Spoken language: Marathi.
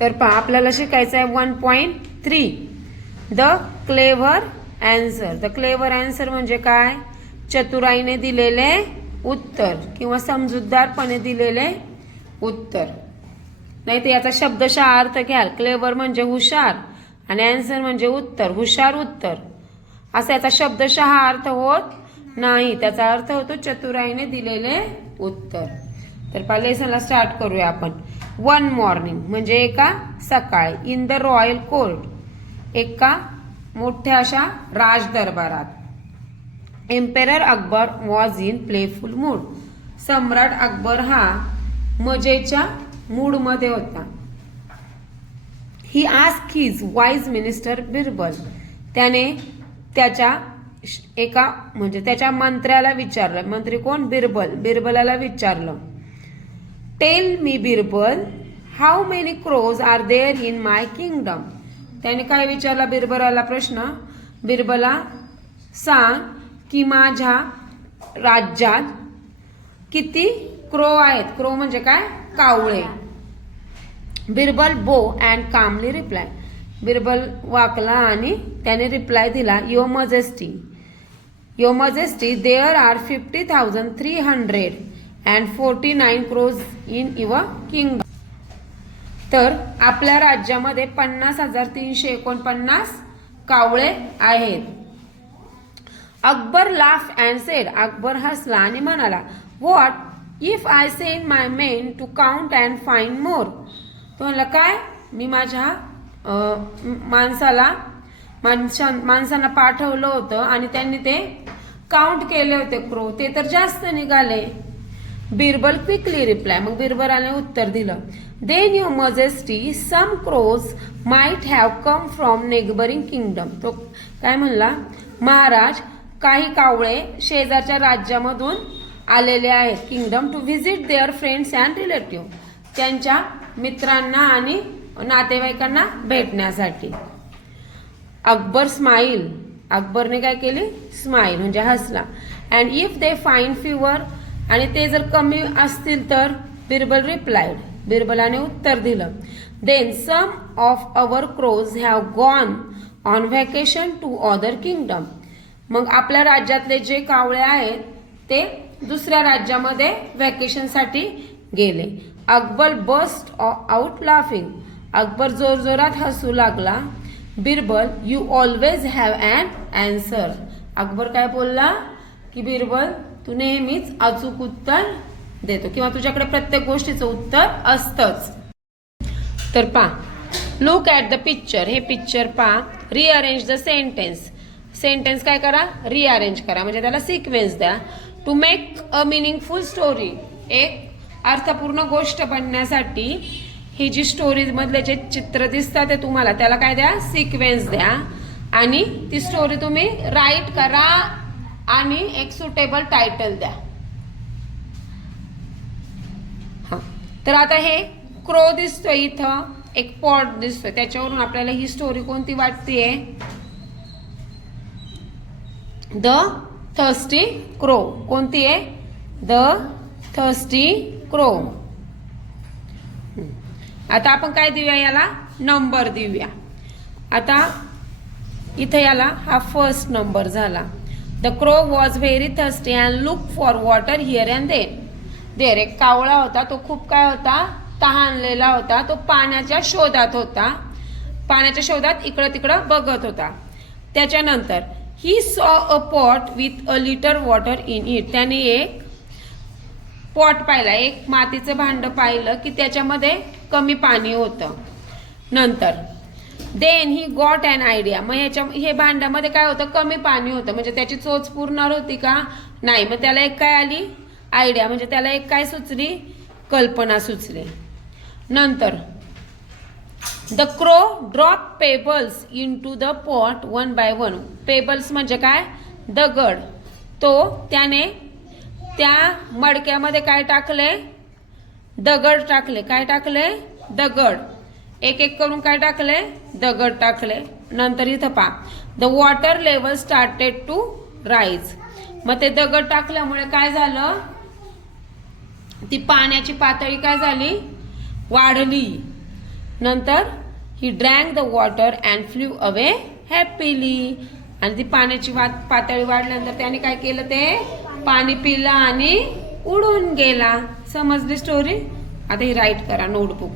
तर पहा आपल्याला शिकायचं आहे 1.3 the clever answer. The clever answer म्हणजे काय? चतुराईने दिलेले उत्तर किंवा समजूतदारपणे दिलेले उत्तर. नाही तर याचा शब्दशः अर्थ घ्याल, क्लेव्हर म्हणजे हुशार आणि आन्सर म्हणजे उत्तर, हुशार उत्तर, असा याचा शब्दशः अर्थ होत नाही. त्याचा अर्थ होतो चतुराईने दिलेले उत्तर. तर पहा लेसनला स्टार्ट करूया आपण. वन मॉर्निंग म्हणजे एका सकाळी. इन द रॉयल कोर्ट एका मोठ्या अशा राज दरबारात. Emperor Akbar was in playful mood. सम्राट अकबर हा मजेच्या मूड मध्ये होता. He ask his wise minister Birbal. त्याने त्याच्या एका म्हणजे त्याच्या मंत्र्याला विचारलं. मंत्री कोण? बिरबल. बिरबलाला विचारलं. Tell me Birbal, how many crows are there in my kingdom. त्याने काय विचारला बिरबलाला प्रश्न? बिरबला सांग की माझ्या राज्यात किती क्रो आहेत. क्रो म्हणजे काय? कावळे. Birbal bow and calmly reply. Birbal वाकला आणि त्याने रिप्लाय दिला, your majesty, your majesty, there are 50,349 crows in your kingdom. तर आपल्या राज्यामध्ये 50,349 कावळे आहेत. Akbar laugh and said. Akbar हसला आणि म्हणाला, what if I send my men to count and find more. तो म्हणला काय? मी माझ्या माणसांना पाठवलं होतं आणि त्यांनी ते काउंट केले होते क्रो, ते तर जास्त निघाले. Birbal quickly reply. मग बिरबलाने उत्तर दिलं, then your majesty, some crows might have come from neighbouring kingdom. तो काय म्हणला? महाराज, काही कावळे शेजारच्या राज्यामधून आलेले आहेत. Kingdom to visit their friends and relative. त्यांच्या मित्रांना आणि नातेवाईकांना भेटण्यासाठी. अकबर स्माईल. अकबरने काय केली? स्माईल म्हणजे हसला. And if they find fewer. आणि ते जर कमी असतील तर? बिरबल रिप्लाइड. बिरबलाने उत्तर दिलं, then some of our crows have gone on vacation to other kingdom. मग आपल्या राज्यातले जे कावळे आहेत ते दुसऱ्या राज्यामध्ये व्हॅकेशनसाठी गेले. Akbar burst out laughing. Akbar जोरजोरात हसू लागला. Birbal, you always have an answer. Akbar काय बोलला की बिरबल, तू नेहमीच अचूक उत्तर देतो किंवा तुझ्याकडे प्रत्येक गोष्टीचं उत्तर असतंच. तर पहा, लुक ॲट द पिक्चर. हे पिक्चर पहा. Rearrange the sentence. सेंटेन्स काय करा? रिअरेंज करा म्हणजे त्याला सिक्वेन्स द्या. To make a meaningful story. एक अर्थपूर्ण गोष्ट बनण्यासाठी ही जी स्टोरी मधले जे चित्र दिसतात ते तुम्हाला त्याला काय द्या? सिक्वेन्स द्या. आणि ती स्टोरी तुम्ही राईट करा आणि एक सुटेबल टायटल द्या. हा, तर आता हे क्रो दिसतोय इथं, एक पॉट दिसतोय, त्याच्यावरून आपल्याला ही स्टोरी कोणती वाटतेय? The thirsty crow. कोणती आहे? The thirsty crow. आता आपण काय देऊया? याला नंबर देऊया. आता इथं याला हा फर्स्ट नंबर झाला. The crow was very thirsty and look for water here and there. एक कावळा होता, तो खूप काय होता? तहानलेला होता. तो पाण्याच्या शोधात होता. पाण्याच्या शोधात इकडं तिकडं बघत होता. त्याच्यानंतर he saw a pot with a litre water in it. त्याने एक पॉट पाहिला, एक मातीचं भांड पाहिलं की त्याच्यामध्ये कमी पाणी होतं. नंतर then he got an idea. मग हे भांड्यामध्ये काय होतं? कमी पाणी होतं. म्हणजे त्याची चोच पुरणार होती का? नाही. मग त्याला एक काय आली? आयडिया. म्हणजे त्याला एक काय सुचली? कल्पना सुचली. नंतर the crow drop pebbles into the pot one by one. Pebbles म्हणजे काय? दगड. तो त्याने त्या मडक्यामध्ये काय टाकले? दगड टाकले. काय टाकले? दगड. एक एक करून काय टाकले? दगड टाकले. नंतर इथं पहा, the water level started to rise. मग ते दगड टाकल्यामुळे काय झालं? ती पाण्याची पातळी काय झाली? वाढली. नंतर he drank the water and flew away happily. आणि ती पाण्याची पातळी वाढल्यानंतर त्याने काय केलं, ते पाणी पिलं आणि उडून गेला. समजली स्टोरी? आता ही राईट करा नोटबुक.